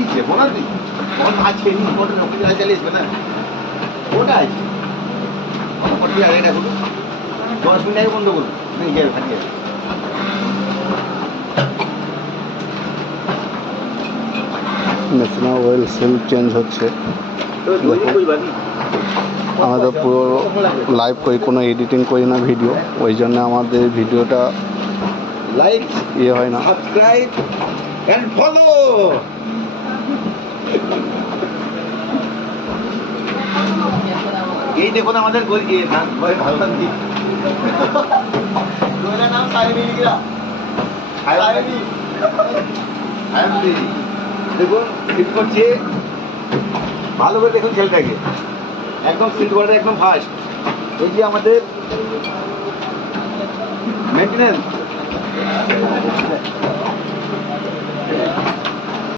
দিচ্ছে বোনাস দিচ্ছে তখন আছে চালিয়েছে না ওটা আছে এটা করুন 10 মিনিট আগে বন্ধ করুন খাটিয়ে মেশিনের অয়েল সেল চেঞ্জ হচ্ছে। আমাদের পুরো লাইভ করি, কোনো এডিটিং করি না ভিডিও, ওই জন্য আমাদের ভিডিওটা লাইক ইয়ে হয় না। Subscribe and follow. এই দেখুন আমাদের ভালো নাম সাহেবিরা দেখুন ফিট করছে ভালো করে দেখুন ছেলেটাকে একদম সিট করাটা একদম ফাস্ট। এই যে আমাদের মেনটেন্যান্স